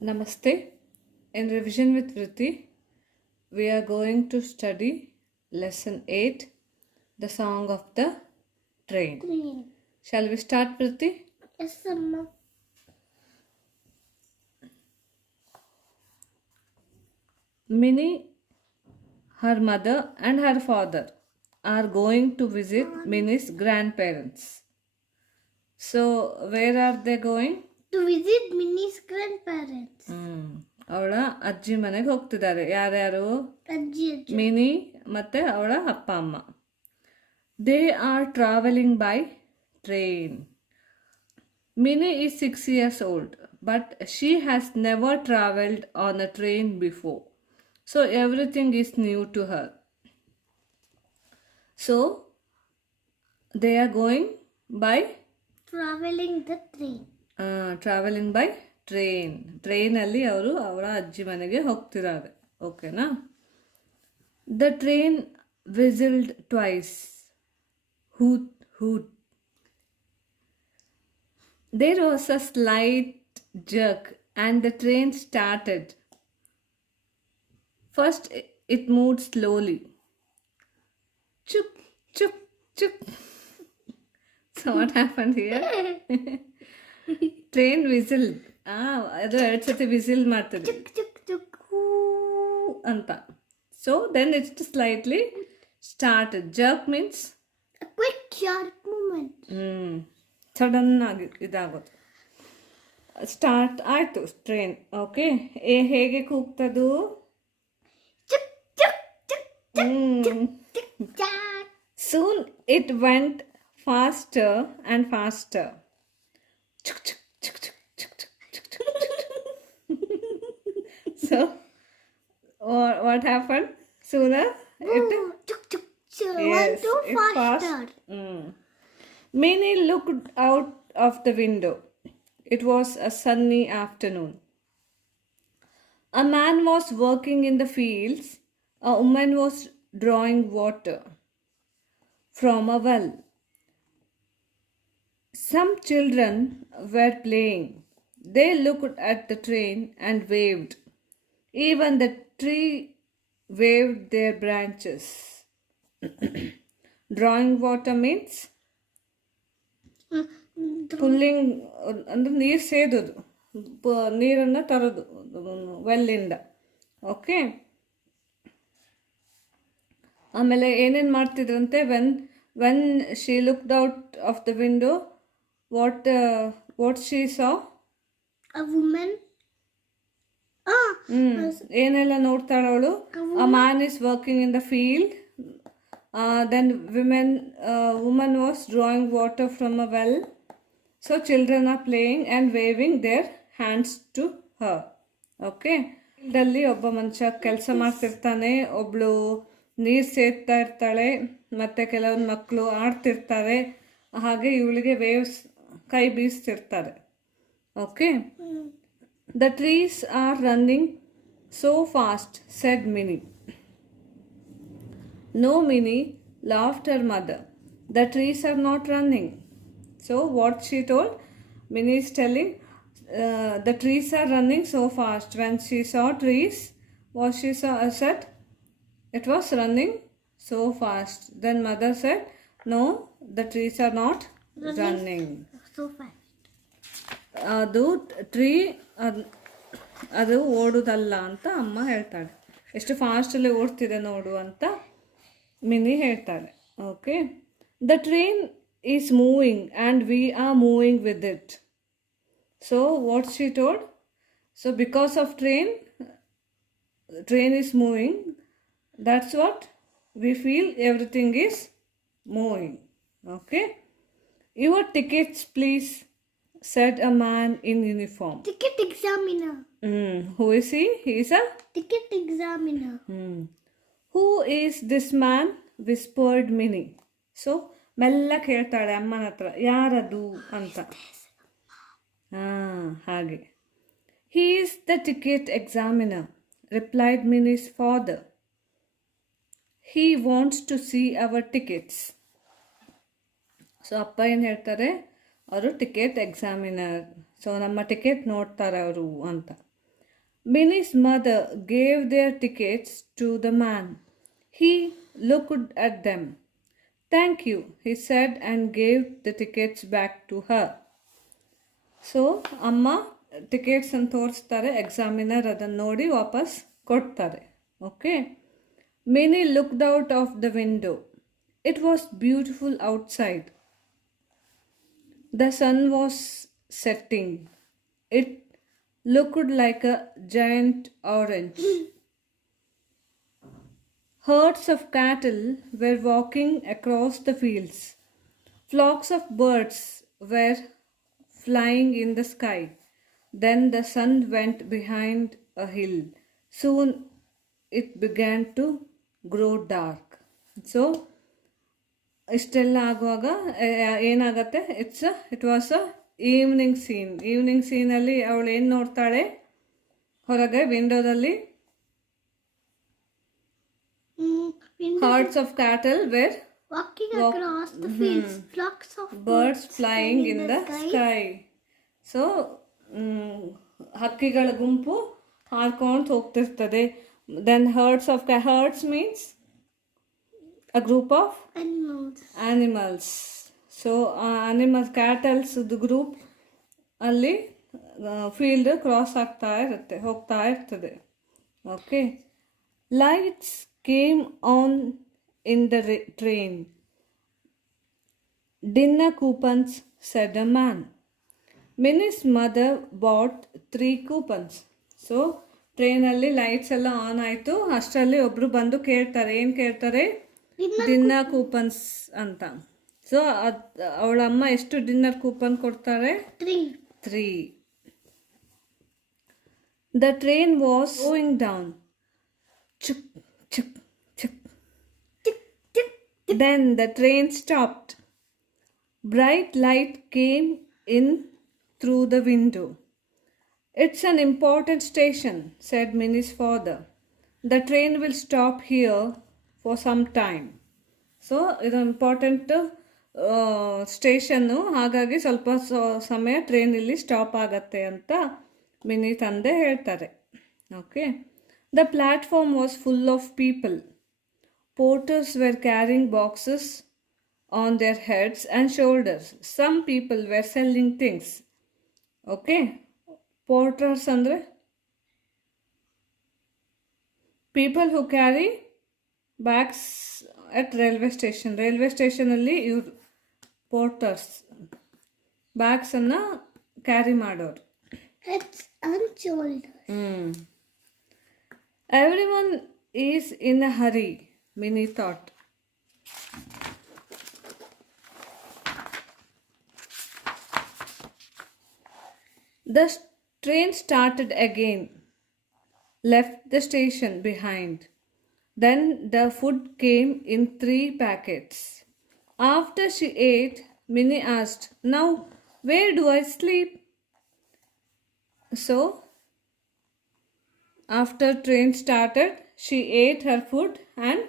Namaste. In Revision with Vritti, we are going to study Lesson 8, the Song of the Train. Shall we start, Vritti? Yes, Amma. Minnie, her mother, and her father are going to visit Minnie's grandparents. So, where are they going? To visit Minnie's grandparents. ಅವಳ ಅಜ್ಜಿ ಮನೆಗೆ ಹೋಗ್ತಿದ್ದಾರೆ. ಯಾರ್ಯಾರು? Ajji. Mini ಮತ್ತೆ ಅವಳ ಅಪ್ಪ ಅಮ್ಮ. They are travelling by train. Minnie is 6 years old, but she has never traveled on a train before. So everything is new to her. So they are going by Traveling the train. Traveling by train. ಟ್ರೈನಲ್ಲಿ ಅವರು ಅವರ ಅಜ್ಜಿ ಮನೆಗೆ ಹೋಗ್ತಿದ್ದಾರೆ. ಓಕೆನಾ? The train whistled twice. Hoot hoot. There was a slight jerk and the train started. First, it moved slowly. Chuk, chuk, chuk. So what happened here? Train whistled. ಅದು ಎರಡು ಸತಿ ವಿಸಿಲ್ ಮಾಡ್ತದೆ. Chuk, chuk, chuk. ಅಂತ. So then it slightly started. Jerk means A quick, sharp movement. Sudden ಆಗಿ ಇದಾಗೋದು. Start ಆಯಿತು train. Okay, ಹೇಗೆ ಕೂಗ್ತದು? Chuk, chuk, chuk, chuk, chuk, chuk. Soon it went faster and faster. Chuk, chuk, chuk, chuk, chuk, chuk, chuk, chuk, chuk. So what happened? Sooner it Oh, chuk, chuk, chuk. Yes, One, two, it faster. Minnie looked out of the window. It was a sunny afternoon. A man was working in the fields. A woman was drawing water from a well. Some children were playing. They looked at the train and waved. Even the tree waved their branches. Drawing water means pulling ಅಂದರೆ ನೀರು ಸೇದೋದು, ನೀರನ್ನು ತರೋದು ವೆಲ್ಲಿಂದ. Okay, ಆಮೇಲೆ ಏನೇನು ಮಾಡ್ತಿದ್ರಂತೆ? When she looked out of the window, what she saw? A woman. ಏನೆಲ್ಲ ನೋಡ್ತಾಳೆ ಅವಳು? A man is working in the field. Then woman was drawing water from a well. So children are playing and waving their hands to her. Okay, ಫೀಲ್ಡಲ್ಲಿ ಒಬ್ಬ ಮನುಷ್ಯ ಕೆಲಸ ಮಾಡ್ತಿರ್ತಾನೆ, ಒಬ್ಳು ನೀರು ಸೇದ್ತಾ ಇರ್ತಾಳೆ, ಮತ್ತು ಕೆಲವೊಂದು ಮಕ್ಕಳು ಆಡ್ತಿರ್ತಾರೆ. ಹಾಗೆ ಇವಳಿಗೆ ವೇವ್ಸ್ ಕೈ ಬೀಸ್ತಿರ್ತಾರೆ. Okay, the trees are running so fast, said Minnie. No, Minnie, laughed her mother. The trees are not running. So, what she told? Minnie is telling, the trees are running so fast. When she saw trees, what she said? It was running so fast. Then mother said, no, the trees are not running. So fast. ಅದು tree ಅದು ಓಡೋದಲ್ಲ ಅಂತ ಅಮ್ಮ ಹೇಳ್ತಾಳೆ. ಎಷ್ಟು ಫಾಸ್ಟಲ್ಲಿ ಓಡ್ತಿದೆ ನೋಡು ಅಂತ mini ಹೇಳ್ತಾಳೆ. Okay, the train is moving and we are moving with it. So what she told? So because of train is moving, that's what we feel everything is moving. Okay, your tickets please, said a man in uniform. Ticket examiner. Who is he? He is a Ticket examiner. Who is this man? Whispered Minnie. So ಮೆಲ್ಲಕ್ಕೆ ಹೇಳ್ತಾಳೆ ಅಮ್ಮನ ಹತ್ರ, ಯಾರದು ಅಂತ. ಹಾಗೆ. He is the ticket examiner, replied Minnie's father. He wants to see our tickets. So ಅಪ್ಪ ಏನು ಹೇಳ್ತಾರೆ? ಅವರು ಟಿಕೆಟ್ ಎಕ್ಸಾಮಿನರ್. ಸೊ ನಮ್ಮ ಟಿಕೆಟ್ ನೋಡ್ತಾರೆ ಅವರು ಅಂತ. Minnie's mother gave their tickets to the man. He looked at them. Thank you, he said and gave the tickets back to her. So ಅಮ್ಮ tickets ಅಂತ ತೋರಿಸ್ತಾರೆ, ಎಕ್ಸಾಮಿನರ್ ಅದನ್ನು ನೋಡಿ ವಾಪಸ್ ಕೊಡ್ತಾರೆ. Okay. Mini looked out of the window. It was beautiful outside. The sun was setting. It looked like a giant orange. Herds of cattle were walking across the fields. Flocks of birds were flying in the sky. Then the sun went behind a hill. Soon it began to grow dark. So, ಇಷ್ಟೆಲ್ಲ ಆಗುವಾಗ ಏನಾಗತ್ತೆ, it was a evening ಸೀನಲ್ಲಿ ಅವಳು ಏನು ನೋಡ್ತಾಳೆ, ಹೊರಗೆ ವಿಂಡೋದಲ್ಲಿ herds of cattle were Walking across the fields. Flocks of birds flying in the sky. So ಹಕ್ಕಿಗಳ ಗುಂಪು ಹಾರ್ಕೊಂಡು ಹೋಗ್ತಿರ್ತದೆ. Then herds means a group of animals. So animals, ಕ್ಯಾಟಲ್ಸ್ದು ಗ್ರೂಪ್ ಅಲ್ಲಿ ಫೀಲ್ಡ್ ಕ್ರಾಸ್ ಹೋಗ್ತಾ ಇರ್ತದೆ. Okay. Lights came on in the train. Dinner coupons, said a man. Minnie's mother bought 3 coupons. So ಟ್ರೈನಲ್ಲಿ lights ಎಲ್ಲ ಆನ್ ಆಯಿತು. ಅಷ್ಟರಲ್ಲಿ ಒಬ್ಬರು ಬಂದು ಕೇಳ್ತಾರೆ. ಏನು ಕೇಳ್ತಾರೆ? ಡಿನ್ನರ್ ಕೂಪನ್ಸ್ ಅಂತ. ಸೊ ಅವಳ ಅಮ್ಮ ಎಷ್ಟು ಡಿನ್ನರ್ ಕೂಪನ್ ಕೊಡ್ತಾರೆ? 3. The train was going down. Took took took. Then the train stopped. Bright light came in through the window. It's an important station, said Minnie's father. The train will stop here for some time. So ಇದು important station, ಹಾಗಾಗಿ ಸ್ವಲ್ಪ ಸಮಯ train ಇಲ್ಲಿ stop ಆಗತ್ತೆ ಅಂತ mini ತಂದೆ ಹೇಳ್ತಾರೆ. Okay. The platform was full of people. Porters were carrying boxes on their heads and shoulders. Some people were selling things. Okay? Porters andre people who carry bags at railway station. Railway station alli iವರು porters bags anna carry ಮಾಡೋರು. Heads and shoulders. Everyone is in a hurry, Minnie thought. The train started again, left the station behind. Then the food came in 3 packets. After she ate, Minnie asked, "Now, where do I sleep?" So, after train started, she ate her food and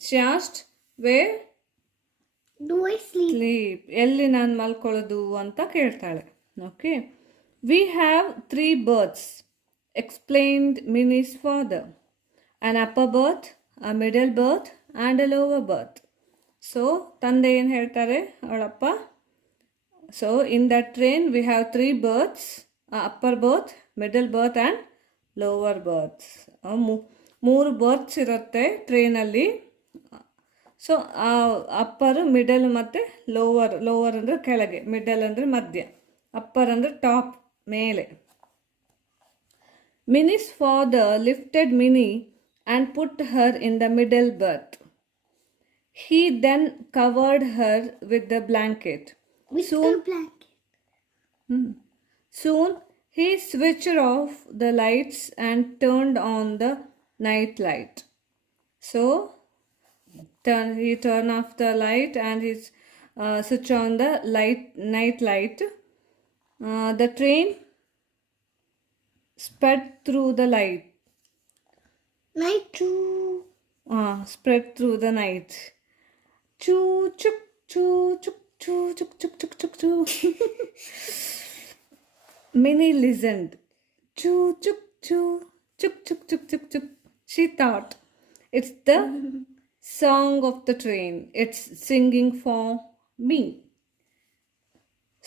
she asked, "Where Do I sleep? sleep?" ಎಲ್ಲಿ ನಾನು ಮಲ್ಕೊಳ್ಳೋದು ಅಂತ ಕೇಳ್ತಾಳೆ. Okay. We have 3 berths, explained Minnie's father. An upper berth, a middle berth and a lower berth. So ತಂದೆ ಏನು ಹೇಳ್ತಾರೆ ಅವಳಪ್ಪ? So in that train we have 3 berths, upper berth, middle berth and lower berths. 3 berths ಇರುತ್ತೆ ಟ್ರೈನಲ್ಲಿ. So upper, middle ಮತ್ತು lower ಅಂದರೆ ಕೆಳಗೆ, middle ಅಂದರೆ ಮಧ್ಯ, ಅಪ್ಪರ್ ಅಂದರೆ ಟಾಪ್ ಮೇಲೆ. Minnie's father lifted Minnie and put her in the middle berth. He then covered her with the blanket. With a blanket. Soon he switched off the lights and turned on the night light. So he turned off the light and he switched on the night light. The train sped through the light. Night too. Spread through the night. Choo chuk choo chuk choo chuk chuk chuk chuk choo. Minnie listened. Choo chuk choo chuk chuk chuk chuk chuk. She thought it's the song of the train. It's singing for me.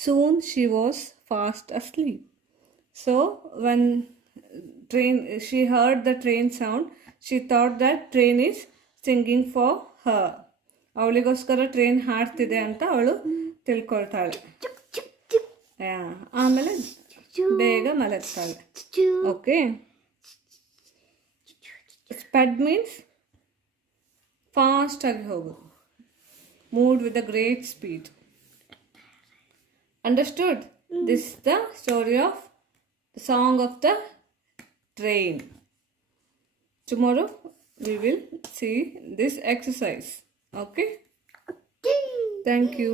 Soon she was fast asleep. So when she heard the train sound, she thought that train is singing for her. ಅವಳಿಗೋಸ್ಕರ train ಹಾಡ್ತಿದೆ ಅಂತ ಅವಳು ತಿಳ್ಕೊಳ್ತಾಳೆ. ಆಮೇಲೆ ಬೇಗ ಮಲಗ್ತಾಳೆ. Okay, sped means fast ಆಗಿ ಹೋಗು. Moved with a great speed. Understood? This is the story of the song of the train. Tomorrow we will see this exercise. Okay? Thank you.